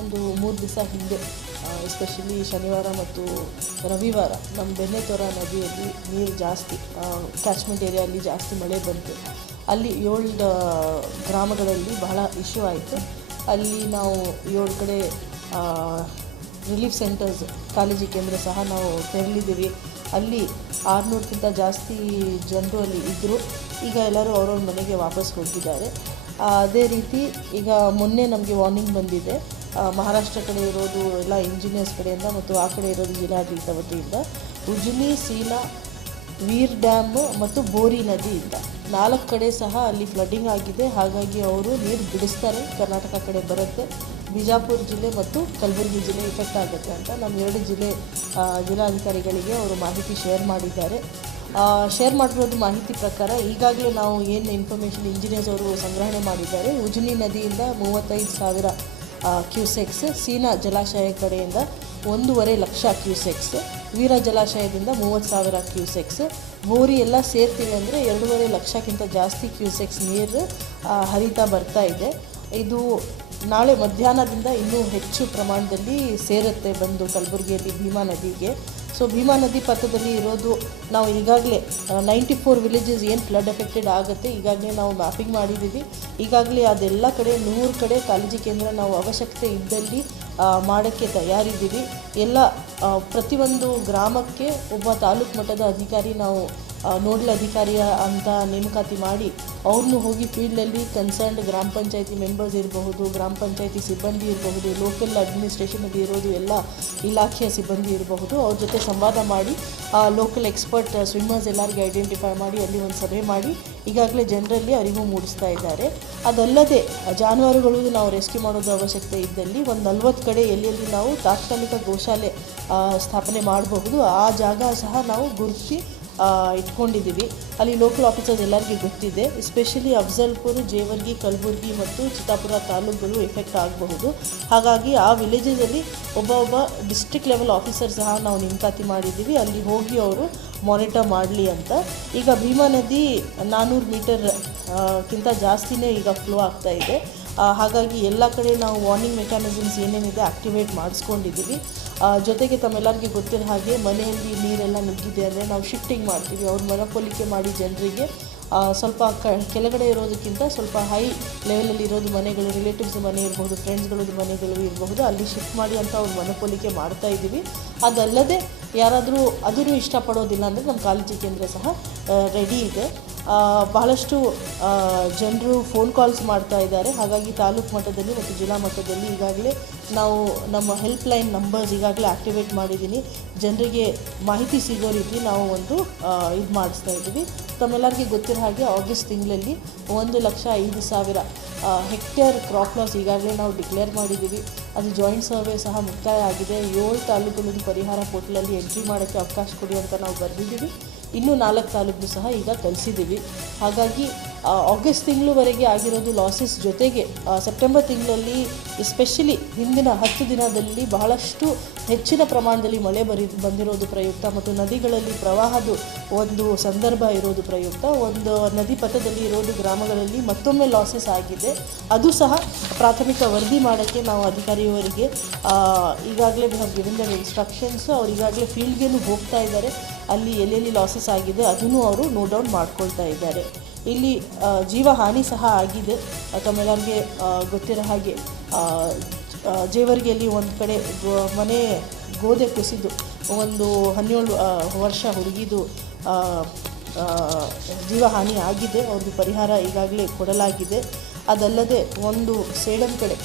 ಒಂದು ಮೂರು ದಿವಸ ಹಿಂದೆ ಎಸ್ಪೆಷಲಿ ಶನಿವಾರ ಮತ್ತು ರವಿವಾರ ನಮ್ಮ ಬೆಣ್ಣೆತೊರ ನದಿಯಲ್ಲಿ ನೀರು ಜಾಸ್ತಿ ಕ್ಯಾಚ್ಮೆಂಟ್ ಏರಿಯಲ್ಲಿ ಜಾಸ್ತಿ ಮಳೆ ಬಂತು ಅಲ್ಲಿ ಏಳು ಗ್ರಾಮಗಳಲ್ಲಿ ಬಹಳ ಇಶ್ಯೂ ಆಯಿತು ಅಲ್ಲಿ ನಾವು ಏಳು ಕಡೆ ರಿಲೀಫ್ ಸೆಂಟರ್ಸ್ ಕಾಲೇಜು ಕೇಂದ್ರ ಸಹ ನಾವು ತೆರಳಿದ್ದೀವಿ ಅಲ್ಲಿ ಆರುನೂರಕ್ಕಿಂತ ಜಾಸ್ತಿ ಜನರು ಅಲ್ಲಿ ಇದ್ದರು ಈಗ ಎಲ್ಲರೂ ಅವ್ರವ್ರ ಮನೆಗೆ ವಾಪಸ್ ಹೋಗಿದ್ದಾರೆ ಅದೇ ರೀತಿ ಈಗ ಮೊನ್ನೆ ನಮಗೆ ವಾರ್ನಿಂಗ್ ಬಂದಿದೆ ಮಹಾರಾಷ್ಟ್ರ ಕಡೆ ಇರೋದು ಎಲ್ಲ ಇಂಜಿನಿಯರ್ಸ್ ಕಡೆಯಿಂದ ಮತ್ತು ಆ ಕಡೆ ಇರೋದು ಇಲಾಖೆಯಿಂದ ವತಿಯಿಂದ ಉಜ್ನಿ ಸೀಲಾ ವೀರ್ ಡ್ಯಾಮ್ ಮತ್ತು ಬೋರಿ ನದಿಯಿಂದ ನಾಲ್ಕು ಕಡೆ ಸಹ ಅಲ್ಲಿ ಫ್ಲಡ್ಡಿಂಗ್ ಆಗಿದೆ ಹಾಗಾಗಿ ಅವರು ನೀರು ಬಿಡಿಸ್ತಾರೆ ಕರ್ನಾಟಕ ಕಡೆ ಬರುತ್ತೆ ಬಿಜಾಪುರ ಜಿಲ್ಲೆ ಮತ್ತು ಕಲಬುರಗಿ ಜಿಲ್ಲೆ ಎಫೆಕ್ಟ್ ಆಗುತ್ತೆ ಅಂತ ನಮ್ಮ ಎರಡು ಜಿಲ್ಲೆ ಜಿಲ್ಲಾಧಿಕಾರಿಗಳಿಗೆ ಅವರು ಮಾಹಿತಿ ಶೇರ್ ಮಾಡಿದ್ದಾರೆ ಶೇರ್ ಮಾಡಿರೋದು ಮಾಹಿತಿ ಪ್ರಕಾರ ಈಗಾಗಲೇ ನಾವು ಏನು ಇನ್ಫಾರ್ಮೇಷನ್ ಇಂಜಿನಿಯರ್ಸ್ ಅವರು ಸಂಗ್ರಹಣೆ ಮಾಡಿದ್ದಾರೆ ಉಜ್ನಿ ನದಿಯಿಂದ ಮೂವತ್ತೈದು ಸಾವಿರ ಕ್ಯೂಸೆಕ್ಸ್ ಸೀನಾ ಜಲಾಶಯ ಕಡೆಯಿಂದ ಒಂದೂವರೆ ಲಕ್ಷ ಕ್ಯೂಸೆಕ್ಸ್ ವೀರ ಜಲಾಶಯದಿಂದ ಮೂವತ್ತು ಸಾವಿರ ಕ್ಯೂಸೆಕ್ಸ್ ಬೋರಿ ಎಲ್ಲ ಸೇರ್ತೀವಿ ಅಂದರೆ ಎರಡೂವರೆ ಲಕ್ಷಕ್ಕಿಂತ ಜಾಸ್ತಿ ಕ್ಯೂಸೆಕ್ಸ್ ನೀರು ಹರಿತಾ ಬರ್ತಾ ಇದೆ ಇದು ನಾಳೆ ಮಧ್ಯಾಹ್ನದಿಂದ ಇನ್ನೂ ಹೆಚ್ಚು ಪ್ರಮಾಣದಲ್ಲಿ ಸೇರುತ್ತೆ ಬಂದು ಕಲಬುರಗಿಯಲ್ಲಿ ಭೀಮಾ ನದಿಗೆ ಸೊ ಭೀಮಾ ನದಿ ಪಥದಲ್ಲಿ ಇರೋದು ನಾವು ಈಗಾಗಲೇ ನೈಂಟಿ ಫೋರ್ ವಿಲೇಜಸ್ ಏನು ಫ್ಲಡ್ ಎಫೆಕ್ಟೆಡ್ ಆಗುತ್ತೆ ಈಗಾಗಲೇ ನಾವು ಮ್ಯಾಪಿಂಗ್ ಮಾಡಿದ್ದೀವಿ ಈಗಾಗಲೇ ಅದೆಲ್ಲ ಕಡೆ ನೂರು ಕಡೆ ಕಾಳಜಿ ಕೇಂದ್ರ ನಾವು ಅವಶ್ಯಕತೆ ಇದ್ದಲ್ಲಿ ಮಾಡೋಕ್ಕೆ ತಯಾರಿದ್ದೀವಿ ಎಲ್ಲ ಪ್ರತಿಯೊಂದು ಗ್ರಾಮಕ್ಕೆ ಒಬ್ಬ ತಾಲೂಕು ಮಟ್ಟದ ಅಧಿಕಾರಿ ನಾವು ನೋಡಲ್ ಅಧಿಕಾರಿಯ ಅಂತ ನೇಮಕಾತಿ ಮಾಡಿ ಅವ್ರನ್ನೂ ಹೋಗಿ ಫೀಲ್ಡಲ್ಲಿ ಕನ್ಸರ್ನ್ಡ್ ಗ್ರಾಮ ಪಂಚಾಯತಿ ಮೆಂಬರ್ಸ್ ಇರಬಹುದು ಗ್ರಾಮ ಪಂಚಾಯತಿ ಸಿಬ್ಬಂದಿ ಇರಬಹುದು ಲೋಕಲ್ ಅಡ್ಮಿನಿಸ್ಟ್ರೇಷನಲ್ಲಿ ಇರೋದು ಎಲ್ಲ ಇಲಾಖೆಯ ಸಿಬ್ಬಂದಿ ಇರಬಹುದು ಅವ್ರ ಜೊತೆ ಸಂವಾದ ಮಾಡಿ ಆ ಲೋಕಲ್ ಎಕ್ಸ್ಪರ್ಟ್ ಸ್ವಿಮ್ಮರ್ಸ್ ಎಲ್ಲರಿಗೆ ಐಡೆಂಟಿಫೈ ಮಾಡಿ ಅಲ್ಲಿ ಒಂದು ಸಭೆ ಮಾಡಿ ಈಗಾಗಲೇ ಜನರಲ್ಲಿ ಅರಿವು ಮೂಡಿಸ್ತಾ ಇದ್ದಾರೆ ಅದಲ್ಲದೆ ಜಾನುವಾರುಗಳು ನಾವು ರೆಸ್ಕ್ಯೂ ಮಾಡೋದು ಅವಶ್ಯಕತೆ ಇದ್ದಲ್ಲಿ ಒಂದು ನಲ್ವತ್ತು ಕಡೆ ಎಲ್ಲೆಲ್ಲಿ ನಾವು ತಾತ್ಕಾಲಿಕ ಗೋಶಾಲೆ ಸ್ಥಾಪನೆ ಮಾಡಬಹುದು ಆ ಜಾಗ ಸಹ ನಾವು ಗುರುತಿಸಿ ಇಟ್ಕೊಂಡಿದ್ದೀವಿ ಅಲ್ಲಿ ಲೋಕಲ್ ಆಫೀಸರ್ಸ್ ಎಲ್ಲರಿಗೂ ಗೊತ್ತಿದೆ ಎಸ್ಪೆಷಲಿ ಅಫ್ಜಲ್ಪುರ್ ಜೇವರ್ಗಿ ಕಲಬುರ್ಗಿ ಮತ್ತು ಚಿತ್ತಾಪುರ ತಾಲೂಕುಗಳು ಎಫೆಕ್ಟ್ ಆಗಬಹುದು ಹಾಗಾಗಿ ಆ ವಿಲೇಜಸಲ್ಲಿ ಒಬ್ಬ ಒಬ್ಬ ಡಿಸ್ಟ್ರಿಕ್ಟ್ ಲೆವೆಲ್ ಆಫೀಸರ್ ಸಹ ನಾವು ನೇಮಕಾತಿ ಮಾಡಿದ್ದೀವಿ ಅಲ್ಲಿ ಹೋಗಿ ಅವರು ಮಾನಿಟರ್ ಮಾಡಲಿ ಅಂತ ಈಗ ಭೀಮಾ ನದಿ ನಾನ್ನೂರು ಮೀಟರ್ ಗಿಂತ ಜಾಸ್ತಿನೇ ಈಗ ಫ್ಲೋ ಆಗ್ತಾ ಇದೆ ಹಾಗಾಗಿ ಎಲ್ಲ ಕಡೆ ನಾವು ವಾರ್ನಿಂಗ್ ಮೆಕ್ಯಾನಿಸಮ್ಸ್ ಏನೇನಿದೆ ಆಕ್ಟಿವೇಟ್ ಮಾಡಿಸ್ಕೊಂಡಿದ್ದೀವಿ ಜೊತೆಗೆ ತಮ್ಮೆಲ್ಲರಿಗೆ ಗೊತ್ತಿರೋ ಹಾಗೆ ಮನೆಯಲ್ಲಿ ನೀರೆಲ್ಲ ನುಗ್ಗಿದೆ ಅಂದರೆ ನಾವು ಶಿಫ್ಟಿಂಗ್ ಮಾಡ್ತೀವಿ ಅವ್ರ ಮನಪೋಲಿಕೆ ಮಾಡಿ ಜನರಿಗೆ ಸ್ವಲ್ಪ ಕ ಕೆಳಗಡೆ ಇರೋದಕ್ಕಿಂತ ಸ್ವಲ್ಪ ಹೈ ಲೆವೆಲಲ್ಲಿ ಇರೋದು ಮನೆಗಳು ರಿಲೇಟಿವ್ಸ್ ಮನೆ ಇರಬಹುದು ಫ್ರೆಂಡ್ಸ್ಗಳದ್ದು ಮನೆಗಳು ಇರಬಹುದು ಅಲ್ಲಿ ಶಿಫ್ಟ್ ಮಾಡಿ ಅಂತ ಅವ್ರ ಮನಪೋಲಿಕೆ ಮಾಡ್ತಾ ಇದ್ದೀವಿ ಅದಲ್ಲದೆ ಯಾರಾದರೂ ಅದನ್ನು ಇಷ್ಟಪಡೋದಿಲ್ಲ ಅಂದರೆ ನಮ್ಮ ಕಾಲೇಜು ಕೇಂದ್ರ ಸಹ ರೆಡಿ ಇದೆ ಬಹಳಷ್ಟು ಜನರು ಫೋನ್ ಕಾಲ್ಸ್ ಮಾಡ್ತಾ ಇದ್ದಾರೆ ಹಾಗಾಗಿ ತಾಲೂಕು ಮಟ್ಟದಲ್ಲಿ ಮತ್ತು ಜಿಲ್ಲಾ ಮಟ್ಟದಲ್ಲಿ ಈಗಾಗಲೇ ನಾವು ನಮ್ಮ ಹೆಲ್ಪ್ ಲೈನ್ ನಂಬರ್ಸ್ ಈಗಾಗಲೇ ಆ್ಯಕ್ಟಿವೇಟ್ ಮಾಡಿದ್ದೀನಿ ಜನರಿಗೆ ಮಾಹಿತಿ ಸಿಗೋ ರೀತಿ ನಾವು ಒಂದು ಇದು ಮಾಡಿಸ್ತಾ ಇದ್ದೀವಿ ತಮ್ಮೆಲ್ಲರಿಗೆ ಗೊತ್ತಿರೋ ಹಾಗೆ ಆಗಸ್ಟ್ ತಿಂಗಳಲ್ಲಿ ಒಂದು ಲಕ್ಷ ಐದು ಸಾವಿರ ಹೆಕ್ಟೇರ್ ಕ್ರಾಪ್ ಲಾಸ್ ಈಗಾಗಲೇ ನಾವು ಡಿಕ್ಲೇರ್ ಮಾಡಿದ್ದೀವಿ ಅದು ಜಾಯಿಂಟ್ ಸರ್ವೆ ಸಹ ಮುಕ್ತಾಯ ಆಗಿದೆ ಏಳು ತಾಲೂಕಿನ ಪರಿಹಾರ ಪೋರ್ಟಲಲ್ಲಿ ಎಂಟ್ರಿ ಮಾಡೋಕ್ಕೆ ಅವಕಾಶ ಕೊಡಿ ಅಂತ ನಾವು ಬರೆದಿದ್ದೀವಿ ಇನ್ನೂ ನಾಲ್ಕು ತಾಲೂಕು ಸಹ ಈಗ ಕಲಿಸಿದ್ದೀವಿ ಹಾಗಾಗಿ ಆಗಸ್ಟ್ ತಿಂಗಳವರೆಗೆ ಆಗಿರೋದು ಲಾಸಸ್ ಜೊತೆಗೆ ಸೆಪ್ಟೆಂಬರ್ ತಿಂಗಳಲ್ಲಿ ಎಸ್ಪೆಷಲಿ ಹಿಂದಿನ ಹತ್ತು ದಿನದಲ್ಲಿ ಬಹಳಷ್ಟು ಹೆಚ್ಚಿನ ಪ್ರಮಾಣದಲ್ಲಿ ಮಳೆ ಬರಿ ಬಂದಿರೋದು ಪ್ರಯುಕ್ತ ಮತ್ತು ನದಿಗಳಲ್ಲಿ ಪ್ರವಾಹದ ಒಂದು ಸಂದರ್ಭ ಇರೋದು ಪ್ರಯುಕ್ತ ಒಂದು ನದಿ ಪಥದಲ್ಲಿ ಇರೋದು ಗ್ರಾಮಗಳಲ್ಲಿ ಮತ್ತೊಮ್ಮೆ ಲಾಸಸ್ ಆಗಿದೆ ಅದು ಸಹ ಪ್ರಾಥಮಿಕ ವರದಿ ಮಾಡೋಕ್ಕೆ ನಾವು ಅಧಿಕಾರಿಯವರಿಗೆ ಈಗಾಗಲೇ ವಿ ಇನ್ಸ್ಟ್ರಕ್ಷನ್ಸ್ ಅವ್ರು ಈಗಾಗಲೇ ಫೀಲ್ಡ್ಗೇನು ಹೋಗ್ತಾ ಇದ್ದಾರೆ ಅಲ್ಲಿ ಎಲ್ಲೆಲ್ಲಿ ಲಾಸಸ್ ಆಗಿದೆ ಅದನ್ನು ಅವರು ನೋ ಡೌನ್ ಮಾಡ್ಕೊಳ್ತಾ ಇದ್ದಾರೆ ಇಲ್ಲಿ ಜೀವ ಹಾನಿ ಸಹ ಆಗಿದೆ ತಮಿಳರಿಗೆ ಗೊತ್ತಿರೋ ಹಾಗೆ ಜೇವರಿಗೆಯಲ್ಲಿ ಒಂದು ಕಡೆ ಮನೆ ಗೋಧೆ ಕುಸಿದು ಒಂದು ಹನ್ನೇಳು ವರ್ಷ ಹುಡುಗಿದು ಜೀವಹಾನಿ ಆಗಿದೆ ಒಂದು ಪರಿಹಾರ ಈಗಾಗಲೇ ಕೊಡಲಾಗಿದೆ ಅದಲ್ಲದೆ ಒಂದು ಸೇಡಂ ಕಡೆ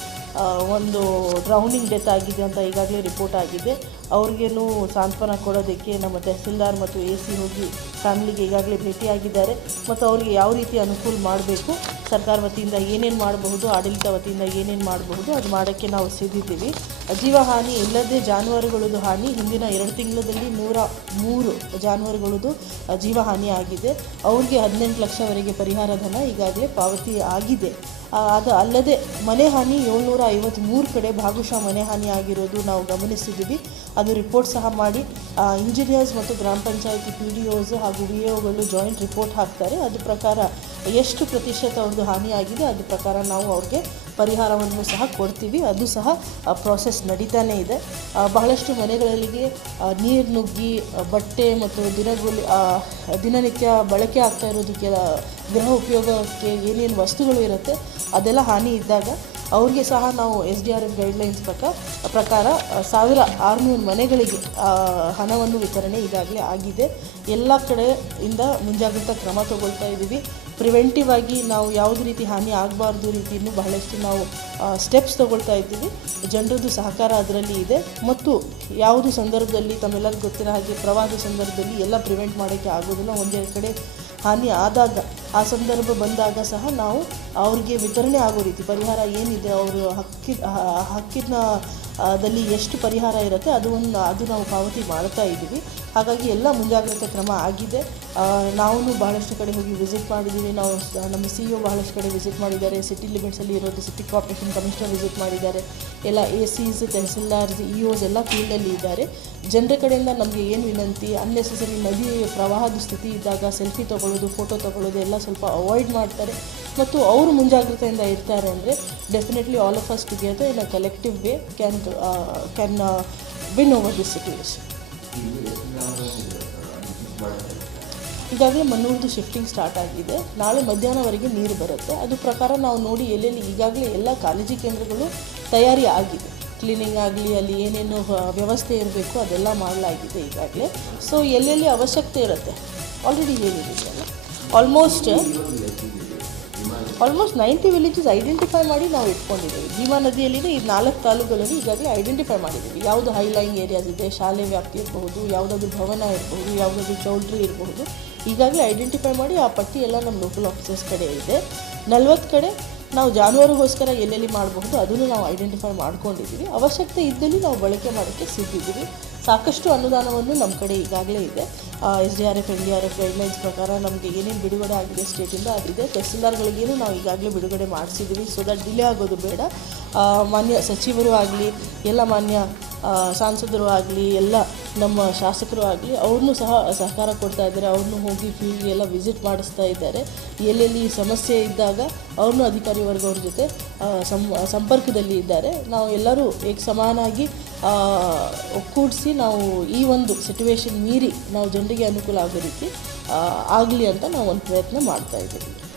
ಒಂದು ಡ್ರೌನಿಂಗ್ ಡೆತ್ ಆಗಿದೆ ಅಂತ ಈಗಾಗಲೇ ರಿಪೋರ್ಟ್ ಆಗಿದೆ ಅವ್ರಿಗೇನು ಸಾಂತ್ವನ ಕೊಡೋದಕ್ಕೆ ನಮ್ಮ ತಹಸೀಲ್ದಾರ್ ಮತ್ತು ಎ ಸಿ ಹೋಗಿ ಫ್ಯಾಮಿಲಿಗೆ ಈಗಾಗಲೇ ಭೇಟಿಯಾಗಿದ್ದಾರೆ ಮತ್ತು ಅವರಿಗೆ ಯಾವ ರೀತಿ ಅನುಕೂಲ ಮಾಡಬೇಕು ಸರ್ಕಾರ ವತಿಯಿಂದ ಏನೇನು ಮಾಡಬಹುದು ಆಡಳಿತ ವತಿಯಿಂದ ಏನೇನು ಮಾಡಬಹುದು ಅದು ಮಾಡೋಕ್ಕೆ ನಾವು ಸಿದ್ಧಿದ್ದೀವಿ ಜೀವ ಹಾನಿ ಇಲ್ಲದೆ ಜಾನುವಾರುಗಳದ್ದು ಹಾನಿ ಹಿಂದಿನ ಎರಡು ತಿಂಗಳಲ್ಲಿ ನೂರ ಮೂರು ಜಾನುವಾರುಗಳದ್ದು ಜೀವ ಹಾನಿ ಆಗಿದೆ ಅವ್ರಿಗೆ ಹದಿನೆಂಟು ಲಕ್ಷವರೆಗೆ ಪರಿಹಾರ ಧನ ಈಗಾಗಲೇ ಪಾವತಿ ಆಗಿದೆ ಅದು ಅಲ್ಲದೆ ಮನೆ ಹಾನಿ ಏಳ್ನೂರ ಐವತ್ತ್ಮೂರು ಕಡೆ ಭಾಗಶಃ ಮನೆ ಹಾನಿ ಆಗಿರೋದು ನಾವು ಗಮನಿಸಿದ್ದೀವಿ ಅದು ರಿಪೋರ್ಟ್ ಸಹ ಮಾಡಿ ಇಂಜಿನಿಯರ್ಸ್ ಮತ್ತು ಗ್ರಾಮ ಪಂಚಾಯಿತಿ ಪಿ ಡಿ ಒಸ್ ಹಾಗೂ ವಿ ಒಗಳು ಜಾಯಿಂಟ್ ರಿಪೋರ್ಟ್ ಹಾಕ್ತಾರೆ ಅದು ಪ್ರಕಾರ ಎಷ್ಟು ಪ್ರತಿಶತ ಒಂದು ಹಾನಿಯಾಗಿದೆ ಅದು ಪ್ರಕಾರ ನಾವು ಅವ್ರಿಗೆ ಪರಿಹಾರವನ್ನು ಸಹ ಕೊಡ್ತೀವಿ ಅದು ಸಹ ಪ್ರಾಸೆಸ್ ನಡೀತಾನೆ ಇದೆ ಬಹಳಷ್ಟು ಮನೆಗಳಿಗೆ ನೀರು ನುಗ್ಗಿ ಬಟ್ಟೆ ಮತ್ತು ದಿನಗೂಲಿ ದಿನನಿತ್ಯ ಬಳಕೆ ಆಗ್ತಾ ಇರೋದಕ್ಕೆ ಗೃಹ ಉಪಯೋಗಕ್ಕೆ ಏನೇನು ವಸ್ತುಗಳು ಇರುತ್ತೆ ಅದೆಲ್ಲ ಹಾನಿ ಇದ್ದಾಗ ಅವ್ರಿಗೆ ಸಹ ನಾವು S D R F guidelines ಪ್ರಕಾರ ಪ್ರಕಾರ ಸಾವಿರ ಆರುನೂರು ಮನೆಗಳಿಗೆ ಹಣವನ್ನು ವಿತರಣೆ ಈಗಾಗಲೇ ಆಗಿದೆ ಎಲ್ಲ ಕಡೆಯಿಂದ ಮುಂಜಾಗ್ರತಾ ಕ್ರಮ ತಗೊಳ್ತಾ ಇದ್ದೀವಿ ಪ್ರಿವೆಂಟಿವ್ ಆಗಿ ನಾವು ಯಾವುದೇ ರೀತಿ ಹಾನಿ ಆಗಬಾರ್ದು ರೀತಿಯನ್ನು ಬಹಳಷ್ಟು ನಾವು ಸ್ಟೆಪ್ಸ್ ತಗೊಳ್ತಾ ಇದ್ದೀವಿ ಜನರದ್ದು ಸಹಕಾರ ಅದರಲ್ಲಿ ಇದೆ ಮತ್ತು ಯಾವುದು ಸಂದರ್ಭದಲ್ಲಿ ತಮ್ಮೆಲ್ಲರಿಗೂ ಗೊತ್ತಿರೋ ಹಾಗೆ ಪ್ರವಾಹದ ಸಂದರ್ಭದಲ್ಲಿ ಎಲ್ಲ ಪ್ರಿವೆಂಟ್ ಮಾಡೋಕ್ಕೆ ಆಗೋದಿಲ್ಲ ಒಂದೆರಡು ಕಡೆ ಹಾನಿ ಆದಾಗ ಆ ಸಂದರ್ಭ ಬಂದಾಗ ಸಹ ನಾವು ಅವ್ರಿಗೆ ವಿತರಣೆ ಆಗೋ ರೀತಿ ಪರಿಹಾರ ಏನಿದೆ ಅವರು ಹಕ್ಕಿ ಹಕ್ಕಿನ ದಲ್ಲಿ ಎಷ್ಟು ಪರಿಹಾರ ಇರುತ್ತೆ ಅದು ಒಂದು ಅದು ನಾವು ಪಾವತಿ ಮಾಡ್ತಾ ಇದ್ದೀವಿ ಹಾಗಾಗಿ ಎಲ್ಲ ಮುಂಜಾಗ್ರತೆ ಕ್ರಮ ಆಗಿದೆ ನಾವು ಬಹಳಷ್ಟು ಕಡೆ ಹೋಗಿ ವಿಸಿಟ್ ಮಾಡಿದ್ದೀವಿ ನಾವು ನಮ್ಮ ಸಿ ಇ ಒ ಬಹಳಷ್ಟು ಕಡೆ ವಿಸಿಟ್ ಮಾಡಿದ್ದಾರೆ ಸಿಟಿ ಲಿಮಿಟ್ಸಲ್ಲಿ ಇರೋದು ಸಿಟಿ ಕಾರ್ಪೊರೇಷನ್ ಕಮಿಷನರ್ ವಿಸಿಟ್ ಮಾಡಿದ್ದಾರೆ ಎಲ್ಲ A Cs tahsildars E e Os ಎಲ್ಲ ಫೀಲ್ಡಲ್ಲಿ ಇದ್ದಾರೆ ಜನರ ಕಡೆಯಿಂದ ನಮಗೆ ಏನು ವಿನಂತಿ ಅನ್ನೆಸೆಸರಿ ನದಿ ಪ್ರವಾಹದ ಸ್ಥಿತಿ ಇದ್ದಾಗ ಸೆಲ್ಫಿ ತೊಗೊಳ್ಳೋದು ಫೋಟೋ ತೊಗೊಳ್ಳೋದು ಎಲ್ಲ ಸ್ವಲ್ಪ ಅವಾಯ್ಡ್ ಮಾಡ್ತಾರೆ ಮತ್ತು ಅವರು ಮುಂಜಾಗ್ರತೆಯಿಂದ ಇರ್ತಾರೆ ಅಂದರೆ definitely all of us together in a collective way can can win over this situation ಈಗಾಗಲೇ ಮಣ್ಣೂರ್ದು ಶಿಫ್ಟಿಂಗ್ ಸ್ಟಾರ್ಟ್ ಆಗಿದೆ ನಾಳೆ ಮಧ್ಯಾಹ್ನವರೆಗೆ ನೀರು ಬರುತ್ತೆ ಅದು ಪ್ರಕಾರ ನಾವು ನೋಡಿ ಎಲ್ಲೆಲ್ಲಿ ಈಗಾಗಲೇ ಎಲ್ಲ ಕಾಲೇಜಿ ಕೇಂದ್ರಗಳು ತಯಾರಿ ಆಗಿದೆ ಕ್ಲೀನಿಂಗ್ ಆಗಲಿ ಅಲ್ಲಿ ಏನೇನು ವ್ಯವಸ್ಥೆ ಇರಬೇಕು ಅದೆಲ್ಲ ಮಾಡಲಾಗಿದೆ ಈಗಾಗಲೇ ಸೊ ಎಲ್ಲೆಲ್ಲಿ ಅವಶ್ಯಕತೆ ಇರುತ್ತೆ ಆಲ್ರೆಡಿ ಹೇಳಿದ್ದೀವಿ almost almost ninety villages identify ಮಾಡಿ ನಾವು ಇಟ್ಕೊಂಡಿದ್ದೀವಿ ಜೀವ ನದಿಯಲ್ಲಿನೇ ಈ ನಾಲ್ಕು ತಾಲೂಕುಗಳನ್ನು ಈಗಾಗಲೇ ಐಡೆಂಟಿಫೈ ಮಾಡಿದ್ದೀವಿ ಯಾವುದು ಹೈಲೈನ್ ಏರಿಯಾಸ್ ಇದೆ ಶಾಲೆ ವ್ಯಾಪ್ತಿ ಇರಬಹುದು ಯಾವುದಾದ್ರು ಭವನ ಇರಬಹುದು ಯಾವುದಾದ್ರು ಚೌಲ್ಟ್ರಿ ಇರಬಹುದು ಈಗಾಗಲೇ ಐಡೆಂಟಿಫೈ ಮಾಡಿ ಆ ಪಟ್ಟಿ ಎಲ್ಲ ನಮ್ಮ ಲೋಕಲ್ ಆಫೀಸರ್ಸ್ ಕಡೆ ಇದೆ ನಲ್ವತ್ತು ಕಡೆ ನಾವು ಜಾನುವಾರುಗೋಸ್ಕರ ಎಲ್ಲೆಲ್ಲಿ ಮಾಡಬಹುದು ಅದನ್ನು ನಾವು ಐಡೆಂಟಿಫೈ ಮಾಡ್ಕೊಂಡಿದ್ದೀವಿ ಅವಶ್ಯಕತೆ ಇದ್ದಲ್ಲಿ ನಾವು ಬಳಕೆ ಮಾಡೋಕ್ಕೆ ಸಿಕ್ಕಿದ್ದೀವಿ ಸಾಕಷ್ಟು ಅನುದಾನವನ್ನು ನಮ್ಮ ಕಡೆ ಈಗಾಗಲೇ ಇದೆ S D R F N D R F guidelines ಪ್ರಕಾರ ನಮಗೆ ಏನೇನು ಬಿಡುಗಡೆ ಆಗಿದೆ ಸ್ಟೇಟಿಂದ ಅದಿದೆ ತಹಸೀಲ್ದಾರ್ಗಳಿಗೇನು ನಾವು ಈಗಾಗಲೇ ಬಿಡುಗಡೆ ಮಾಡಿಸಿದ್ದೀವಿ ಸೊ ದಟ್ ಡಿಲೇ ಆಗೋದು ಬೇಡ ಮಾನ್ಯ ಸಚಿವರು ಆಗಲಿ ಎಲ್ಲ ಮಾನ್ಯ ಸಾಂಸದರು ಆಗಲಿ ಎಲ್ಲ ನಮ್ಮ ಶಾಸಕರು ಆಗಲಿ ಅವ್ರನ್ನೂ ಸಹ ಸಹಕಾರ ಕೊಡ್ತಾ ಇದ್ದಾರೆ ಅವ್ರನ್ನೂ ಹೋಗಿ ಫೀಲ್ಡ್ಗೆಲ್ಲ ವಿಸಿಟ್ ಮಾಡಿಸ್ತಾ ಇದ್ದಾರೆ ಎಲ್ಲೆಲ್ಲಿ ಸಮಸ್ಯೆ ಇದ್ದಾಗ ಅವ್ರನ್ನೂ ಅಧಿಕಾರಿ ವರ್ಗವ್ರ ಜೊತೆ ಸಂ ಸಂಪರ್ಕದಲ್ಲಿ ಇದ್ದಾರೆ ನಾವು ಎಲ್ಲರೂ ಏಕ ಸಮಾನಾಗಿ ಒಕ್ಕೂಡಿಸಿ ನಾವು ಈ ಒಂದು ಸಿಟುವೇಶನ್ ಮೀರಿ ನಾವು ಜನರಿಗೆ ಅನುಕೂಲ ಆಗೋ ರೀತಿ ಆಗಲಿ ಅಂತ ನಾವು ಒಂದು ಪ್ರಯತ್ನ ಮಾಡ್ತಾ ಇದ್ದೀವಿ